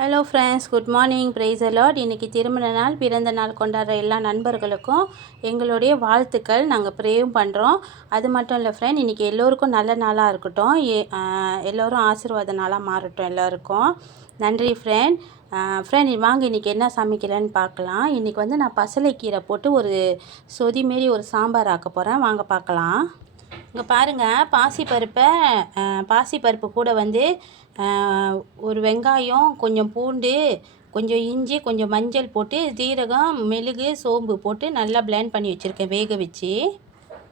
Hello friends, good morning. Praise the Lord. இன்றைக்கி திருமண நாள், பிறந்த நாள் கொண்டாடுற எல்லா நண்பர்களுக்கும் எங்களுடைய வாழ்த்துக்கள். நாங்கள் ப்ரேயும் பண்ணுறோம். அது மட்டும் இல்லை ஃப்ரெண்ட், இன்றைக்கி எல்லோருக்கும் நல்ல நாளாக இருக்கட்டும். எல்லோரும் ஆசீர்வாத நாளாக மாறட்டும் எல்லாருக்கும். நன்றி ஃப்ரெண்ட். ஃப்ரெண்ட் வாங்க இன்றைக்கி என்ன சமைக்கிறேன்னு பார்க்கலாம். இன்றைக்கி வந்து நான் பசலைக்கீரை போட்டு ஒரு சொதி மாரி ஒரு சாம்பார் ஆக்க போகிறேன். வாங்க பார்க்கலாம். இங்கே பாருங்கள், பாசிப்பருப்பு கூட வந்து ஒரு வெங்காயம், கொஞ்சம் பூண்டு, கொஞ்சம் இஞ்சி, கொஞ்சம் மஞ்சள் போட்டு ஜீரகம், மெழுகு, சோம்பு போட்டு நல்லா பிளெண்ட் பண்ணி வச்சுருக்கேன் வேக வச்சு.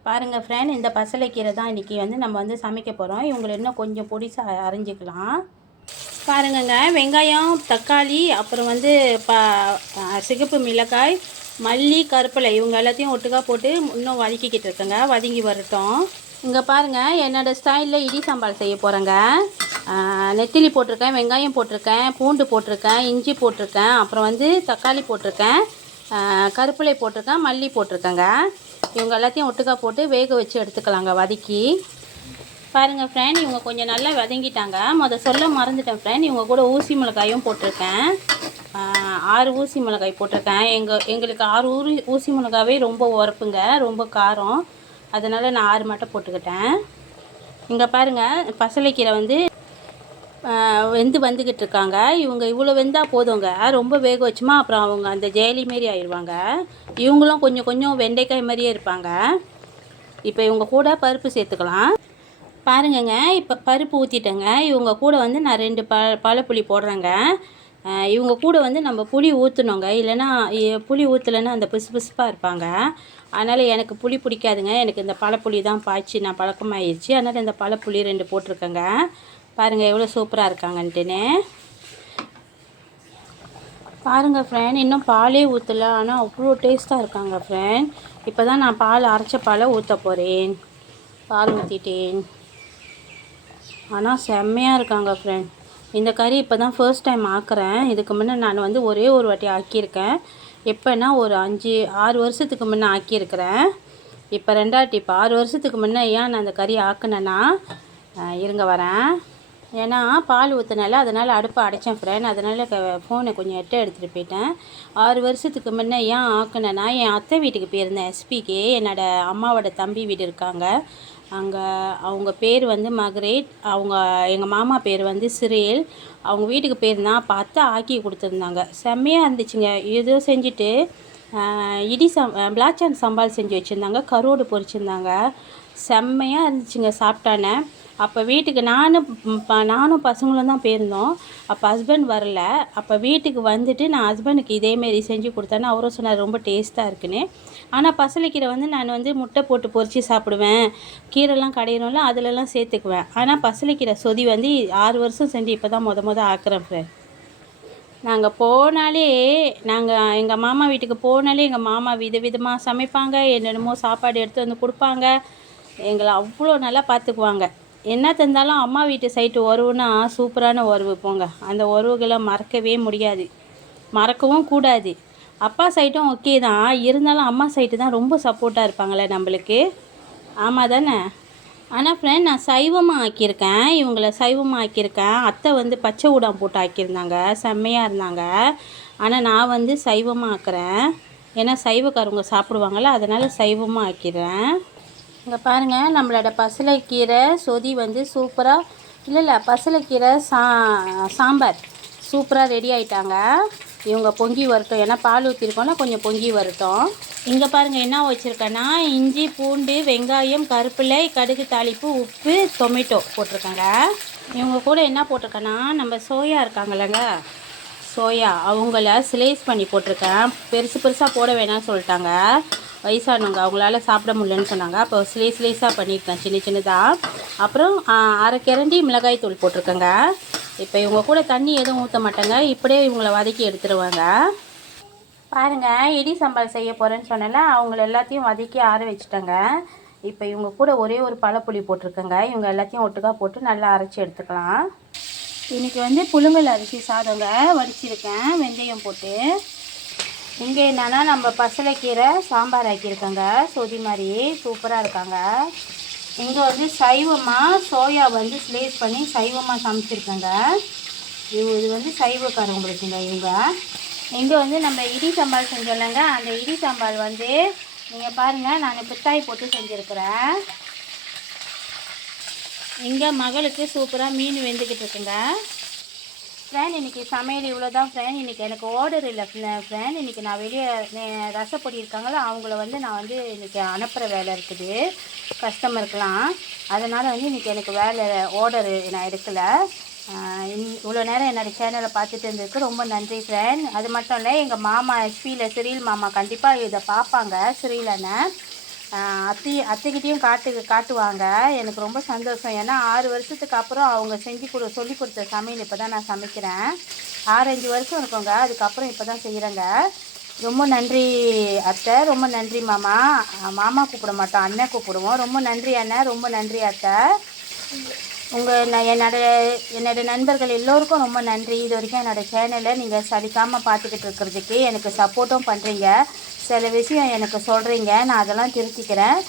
பாருங்கள் ஃப்ரெண்ட், இந்த பசலைக்கீரை தான் இன்றைக்கி வந்து நம்ம வந்து சமைக்க போகிறோம். இவங்களை இன்னும் கொஞ்சம் பொடிசாக அரைஞ்சிக்கலாம். பாருங்கங்க, வெங்காயம், தக்காளி, அப்புறம் வந்து சிகப்பு மிளகாய், மல்லி, கருப்பிலை இவங்க எல்லாத்தையும் ஒட்டுக்கா போட்டு இன்னும் வதக்கிக்கிட்டு இருக்கேங்க. வதங்கி வரட்டும். இங்கே பாருங்கள், என்னோடய ஸ்டைலில் இடி சாம்பார் செய்ய போகிறேங்க. நெத்திலி போட்டிருக்கேன், வெங்காயம் போட்டிருக்கேன், பூண்டு போட்டிருக்கேன், இஞ்சி போட்டிருக்கேன், அப்புறம் வந்து தக்காளி போட்டிருக்கேன், கருப்பிலை போட்டிருக்கேன், மல்லி போட்டிருக்கேங்க. இவங்க எல்லாத்தையும் ஒட்டுக்கா போட்டு வேக வச்சு எடுத்துக்கலாங்க வதக்கி. பாருங்கள் ஃப்ரெண்ட், இவங்க கொஞ்சம் நல்லா வதங்கிட்டாங்க. சொல்ல மறந்துட்டேன் ஃப்ரெண்ட், இவங்க கூட ஊசி மிளகாயும் போட்டிருக்கேன். 6 ஊசி மிளகாய் போட்டிருக்கேன். எங்களுக்கு 6 ஊசி மிளகாவே ரொம்ப உரப்புங்க, ரொம்ப காரம். அதனால் நான் 6 மட்டும் போட்டுக்கிட்டேன். இங்கே பாருங்கள், பசலைக்கீரை வந்து வந்துக்கிட்டு இருக்காங்க. இவங்க இவ்வளோ வெந்தால் போதுங்க. ரொம்ப வேக வச்சுமா அப்புறம் அவங்க அந்த ஜேலி மாரி ஆயிடுவாங்க. இவங்களும் கொஞ்சம் கொஞ்சம் வெண்டைக்காய் மாதிரியே இருப்பாங்க. இப்போ இவங்க கூட பருப்பு சேர்த்துக்கலாம். பாருங்கங்க, இப்போ பருப்பு ஊற்றிட்டேங்க. இவங்க கூட வந்து நான் 2 பழப்புளி போடுறேங்க. இவங்க கூட வந்து நம்ம புளி ஊற்றணுங்க. இல்லைன்னா புளி ஊற்றலைன்னா அந்த பிசுப்பாக இருப்பாங்க. அதனால் எனக்கு புளி பிடிக்காதுங்க. எனக்கு இந்த பழப்புளி தான் பாய்ச்சி நான் பழக்கமாகிடுச்சு. அதனால் இந்த பழப்புளி 2 போட்டிருக்கேங்க. பாருங்கள் எவ்வளோ சூப்பராக இருக்காங்கன்ட்டுன்னு. பாருங்கள் ஃப்ரெண்ட், இன்னும் பாலே ஊற்றலை, ஆனால் அவ்வளோ டேஸ்ட்டாக இருக்காங்க ஃப்ரெண்ட். இப்போ தான் நான் அரைச்ச பாலை ஊற்ற போகிறேன். பால் ஊற்றிட்டேன். ஆனால் செம்மையாக இருக்காங்க ஃப்ரெண்ட். இந்த கறி இப்போ தான் ஃபர்ஸ்ட் டைம் ஆக்குறேன். இதுக்கு முன்னே நான் வந்து ஒரே ஒரு வாட்டி ஆக்கியிருக்கேன். எப்போனா ஒரு 5-6 வருஷத்துக்கு முன்னே ஆக்கியிருக்கிறேன். இப்போ 2ஆட்டி. இப்போ 6 வருஷத்துக்கு முன்னே ஏன் நான் அந்த கறி ஆக்குனேன்னா, இருங்க வரேன். ஏன்னா பால் ஊற்றினால அதனால் அடுப்பை அடைச்சேன் ஃப்ரெண்ட். அதனால் ஃபோனை கொஞ்சம் எடுத்துகிட்டு போயிட்டேன். 6 வருஷத்துக்கு முன்னே ஏன் ஆக்குனேன்னா, என் அத்தை வீட்டுக்கு போயிருந்தேன். எஸ்பிக்கு. என்னோடய அம்மாவோட தம்பி வீடு இருக்காங்க அங்கே. அவங்க பேர் வந்து மகரேட். எங்கள் மாமா பேர் வந்து சிரேல். அவங்க வீட்டுக்கு போயிருந்தான். அப்போ அத்தை ஆக்கி கொடுத்துருந்தாங்க. செம்மையாக இருந்துச்சுங்க. ஏதோ செஞ்சுட்டு பிளாக் சாண்ட் சம்பால் செஞ்சு வச்சுருந்தாங்க. கருவாடு பொரிச்சிருந்தாங்க. செம்மையாக இருந்துச்சுங்க சாப்பிட்டானே. அப்போ வீட்டுக்கு நானும் பசங்களும் தான் போயிருந்தோம். அப்போ ஹஸ்பண்ட் வரல. அப்போ வீட்டுக்கு வந்துட்டு நான் ஹஸ்பண்டுக்கு இதேமாரி செஞ்சு கொடுத்தேன்னு அவரும் சொன்னார் ரொம்ப டேஸ்ட்டாக இருக்குன்னு. ஆனால் பசலைக்கீரை வந்து நான் வந்து முட்டை போட்டு பொரித்து சாப்பிடுவேன். கீரைலாம் கடையிறோம்ல, அதிலலாம் சேர்த்துக்குவேன். ஆனால் பசலைக்கீரை சொதி வந்து 6 வருஷம் செஞ்சு இப்போ தான் மொத ஆக்குறேன் ஃப்ரெண்ட். எங்கள் மாமா வீட்டுக்கு போனாலே எங்கள் மாமா விதவிதமாக சமைப்பாங்க. என்னென்னமோ சாப்பாடு எடுத்து வந்து கொடுப்பாங்க. எங்களை அவ்வளோ நல்லா பார்த்துக்குவாங்க. என்ன தந்தாலும் அம்மா வீட்டு சைட்டு உறவுனா சூப்பரான உறவு போங்க. அந்த உறவுகளை மறக்கவே முடியாது, மறக்கவும் கூடாது. அப்பா சைட்டும் ஓகே தான், இருந்தாலும் அம்மா சைட்டு தான் ரொம்ப சப்போர்ட்டாக இருப்பாங்களே நம்மளுக்கு. ஆமாம் தானே? ஆனால் ஃப்ரெண்ட், நான் சைவமாக ஆக்கியிருக்கேன். இவங்களை சைவமாக ஆக்கியிருக்கேன். அத்தை வந்து பச்சை ஊடாம் போட்டு ஆக்கியிருந்தாங்க. செம்மையாக இருந்தாங்க. ஆனால் நான் வந்து சைவமாக ஆக்குறேன். ஏன்னா சைவக்காரவங்க சாப்பிடுவாங்கள்ல, அதனால் சைவமாக ஆக்கிறேன். இங்கே பாருங்கள், நம்மளோட பசலைக்கீரை சொதி வந்து சூப்பராக பசலைக்கீரை சாம்பார் சூப்பராக ரெடி ஆகிட்டாங்க. இவங்க பொங்கி வரட்டும். ஏன்னா பால் ஊற்றிருக்கோன்னா கொஞ்சம் பொங்கி வரட்டும். இங்கே பாருங்கள் என்ன வச்சுருக்கேன்னா, இஞ்சி, பூண்டு, வெங்காயம், கருப்பிலை, கடுகு தாளிப்பு, உப்பு, டொமேட்டோ போட்டிருக்கேங்க. இவங்க கூட என்ன போட்டிருக்கேன்னா, நம்ம சோயா இருக்காங்கல்லங்க, சோயா அவங்கள ஸ்லைஸ் பண்ணி போட்டிருக்கேன். பெருசாக போட வேணாம்னு சொல்லிட்டாங்க வயசானவங்க. அவங்களால சாப்பிட முடியலன்னு சொன்னாங்க. அப்போ ஸ்லைஸாக பண்ணியிருக்கேன் சின்னதாக. அப்புறம் 1/2 கரண்டி மிளகாய் தூள் போட்டிருக்கேங்க. இப்போ இவங்க கூட தண்ணி எதுவும் ஊற்ற மாட்டாங்க. இப்படியே இவங்களை வதக்கி எடுத்துருவாங்க. பாருங்கள், இடி சாம்பார் செய்ய போகிறேன்னு சொன்னல, அவங்கள எல்லாத்தையும் வதக்கி ஆற வச்சுட்டாங்க. இப்போ இவங்க கூட ஒரே ஒரு பழப்புளி போட்டிருக்கேங்க. இவங்க எல்லாத்தையும் ஒட்டுக்கா போட்டு நல்லா அரைச்சி எடுத்துக்கலாம். இன்றைக்கி வந்து புழுங்கல் அரிசி சாதங்க வடிச்சிருக்கேன் வெந்தயம் போட்டு. இங்கே என்னென்னா, நம்ம பசலைக்கீரை சாம்பார் ஆக்கியிருக்கேங்க. சொதி மாதிரி சூப்பராக இருக்காங்க. இங்கே வந்து சைவமாக சோயா வந்து ஸ்லைஸ் பண்ணி சைவமாக சமைச்சிருக்கேங்க. இது வந்து சைவக்காரவங்களுக்குங்க. இங்கே வந்து நம்ம இடி சாம்பார் செஞ்சோம்லங்க, அந்த இடி சாம்பார் வந்து நீங்கள் பாருங்கள், நான் பித்தாய் போட்டு செஞ்சுருக்கிறேன். இங்கே மகளுக்கு சூப்பராக மீன் வெந்துக்கிட்டு இருக்குங்க. ஃப்ரெண்ட் இன்றைக்கி சமையல் இவ்வளோ தான் ஃப்ரெண்ட். இன்றைக்கி எனக்கு ஆர்டர் இல்லை ஃப்ரெண்ட். இன்றைக்கி நான் வெளியே ரசப்பொடி இருக்காங்களோ அவங்கள வந்து நான் வந்து இன்றைக்கி அனுப்புகிற வேலை இருக்குது கஸ்டமருக்கெலாம். அதனால் வந்து இன்றைக்கி எனக்கு வேலை ஆர்டர் நான் எடுக்கலை. இவ்வளோ நேரம் என்னோடய சேனலை பார்த்துட்டு இருந்ததுக்கு ரொம்ப நன்றி ஃப்ரெண்ட். அது மட்டும் இல்லை, எங்கள் மாமா எஸ்பியில் சிறில் மாமா கண்டிப்பாக இதை பார்ப்பாங்க. சிறிலனை அத்தைக்கிட்டேயும் காட்டுவாங்க. எனக்கு ரொம்ப சந்தோஷம். ஏன்னா 6 வருஷத்துக்கு அப்புறம் அவங்க சொல்லி கொடுத்த சமையல் இப்போ தான் நான் சமைக்கிறேன். 6-5 வருஷம் இருக்குங்க, அதுக்கப்புறம் இப்போ தான் செய்கிறேங்க. ரொம்ப நன்றி அத்தை, ரொம்ப நன்றி மாமா. மாமா கூப்பிட மாட்டோம், அண்ணன் கூப்பிடுவோம். ரொம்ப நன்றி அண்ணன், ரொம்ப நன்றி அத்தை. என்னோட நண்பர்கள் எல்லோருக்கும் ரொம்ப நன்றி. இது வரைக்கும் என்னோடய சேனலை நீங்கள் சலிக்காமல் பார்த்துக்கிட்டு இருக்கிறதுக்கு எனக்கு சப்போர்ட்டும் பண்ணுறீங்க. சில விஷயம் எனக்கு சொல்கிறீங்க, நான் அதெல்லாம் திருத்திக்கிறேன்.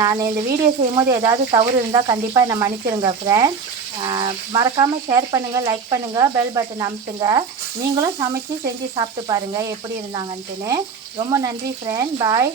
நான் இந்த வீடியோ செய்யும்போது ஏதாவது தவறு இருந்தால் கண்டிப்பாக என்னை மன்னிச்சிருங்க ஃப்ரெண்ட். மறக்காமல் ஷேர் பண்ணுங்கள், லைக் பண்ணுங்கள், பெல் பட்டன் அமுத்துங்க. நீங்களும் சமைச்சு செஞ்சு சாப்பிட்டு பாருங்கள் எப்படி இருந்தாங்கன்ட்டுன்னு. ரொம்ப நன்றி ஃப்ரெண்ட். பாய்.